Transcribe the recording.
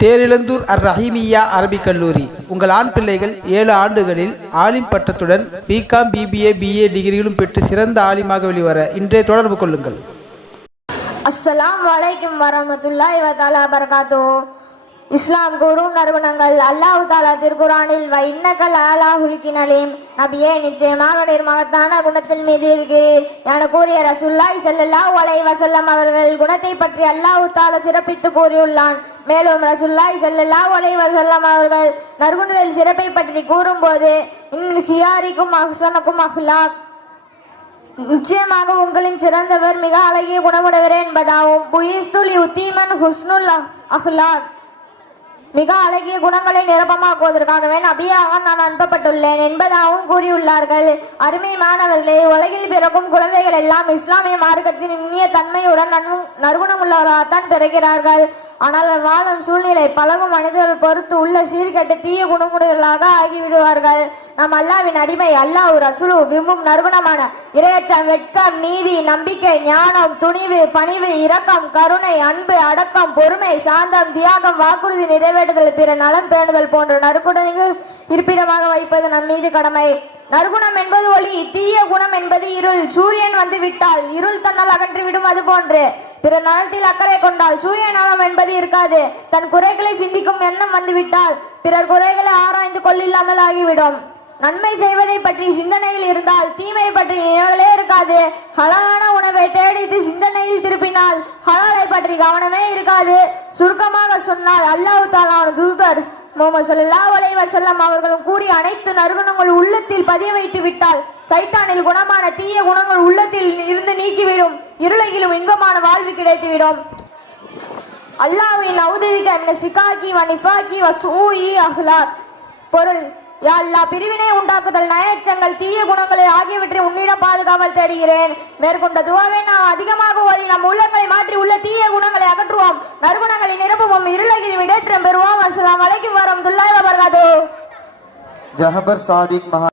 தேரிழந்தூர் அர் ரஹீமியா அரபிக் கல்லூரி. உங்கள் ஆண் பிள்ளைகள் 7 ஆண்டுகளில் ஆலிம் பட்டத்துடன் பிகாம், பிபிஏ, பிஏ டிகிரிகளும் பெற்று சிறந்த ஆலிமாக வெளிவர இன்றே தொடர்பு கொள்ளுங்கள். அஸ்ஸலாமு அலைக்கும் வரஹ்மத்துல்லாஹி வ தஆலா பரகாத்துஹு. இஸ்லாம் கூறும் நறுகுணங்கள். அல்லாஹ் தஆலா திருக்குரானில் வ இன்னக லஅலா ஹுலுகின் அலீம், நபியே நிச்சயமாக நீர் மகத்தான குணத்தில் மீது இருக்கிறீர் என கூறிய ரசூலுல்லாஹி ஸல்லல்லாஹு அலைஹி வஸல்லம் அவர்கள் குணத்தை பற்றி அல்லாஹ் தஆலா சிறப்பித்து கூறியுள்ளான். மேலும் ரசூலுல்லாஹி ஸல்லல்லாஹு அலைஹி வஸல்லம் அவர்கள் நறுகுணத்தில் சிறப்பை பற்றி கூறும்போது இன் ஹியாரிக்கும் அஹ்ஸனக்கும் அஹ்லாக், நிச்சயமாக உங்களின் சிறந்தவர் மிக அழகிய குணமுடையவர் என்பதாகவும், புயிஸ்துல் யுத்தீமன் ஹுஸ்னுல் அஹ்லாக், மிக அழகிய குணங்களை நிரப்பமாக்குவதற்காகவே நபியாக நான் அனுப்பப்பட்டுள்ளேன் என்பதாகவும் கூறியுள்ளார்கள். அருமை மாணவர்களே, உலகில் பிறக்கும் குழந்தைகள் எல்லாம் இஸ்லாமிய மார்க்கத்தின் இனிய தன்மையுடன் நற்குணமுள்ளவராகத்தான் பிறக்கிறார்கள். ஆனால் வாழும் சூழ்நிலை பழகும் மனிதர்கள் பொறுத்து உள்ள சீர்கெட்ட தீய குணமுடையவர்களாக ஆகிவிடுவார்கள். நம் அல்லாவின் அடிமை அல்லாஹ் ரசூலு விரும்பும் நற்குணமான இறையச்சம், வெட்கம், நீதி, நம்பிக்கை, ஞானம், துணிவு, பணிவு, இரக்கம், கருணை, அன்பு, அடக்கம், பொறுமை, சாந்தம், தியாகம், வாக்குறுதி நிறைவேற்றுதல், பிற நலம் பேணுதல் போன்ற நற்குணங்கள் இருப்பிடமாக வைப்பது நம் மீது கடமை. நற்குணம் என்பது ஒளி, தீய குணம் என்பது இருள். சூரியன் வந்து விட்டால் இருள் தன்னால் அகன்றுவிடும். அது போன்று பிற நலத்தில் அக்கறை கொண்டால் சூரிய நலம் என்பது இருக்காது. தன் குறைகளை சிந்திக்கும் எண்ணம் வந்துவிட்டால் பிறர் குறைகளை ஆராய்ந்து கொள்ளில்லாமல் ஆகிவிடும். நன்மை செய்வதை பற்றி சிந்தனையில் இருந்தால் தீமை பற்றி நினைவுகளே இருக்காது. ஹலாலான உணவை தேடித்து சிந்தனையில் திருப்பினால் ஹலாலை பற்றி கவனமே இருக்காது. சுருக்கமாக சொன்னால் அல்லாஹ் தஆலாவின் தூதர் முஹம்மது ஸல்லல்லாஹு அலைஹி வஸல்லம் அவர்களும் கூறிய அனைத்து நற்குணங்கள் உள்ளத்தில் பதிய வைத்து விட்டால் சைத்தானில் குணமான தீய குணங்கள் உள்ளத்தில் இருந்து நீக்கிவிடும். இருளையிலும் இன்பமான வாழ்வு கிடைத்துவிடும். அல்லாஹ்வின் நவுதுவிக மின சிகாகி வ நிஃபாகி வ சூஇ அஹ்லாக். பொருள்: யா அல்லாஹ், பிரிவினை உண்டாக்குதல், நயச்சங்கள், தீய குணங்களை ஆகியவற்றை உன்னிடம் பாதுகாவல் தேடுகிறேன். மேற்கொண்ட துவாவை நாம் அதிகமாக ஓதி நம் உள்ளங்களை மாற்றி உள்ள தீய குணங்களை அகற்றுவோம், நற்குணங்களை நிரப்புவோம், இருளகில் இடேற்றம் பெறுவோம். அஸ்ஸலாமு அலைக்கும் வரஹ்மத்துல்லாஹி வ பரகாத்துஹு. ஜஹபர் சாதிக் மஹா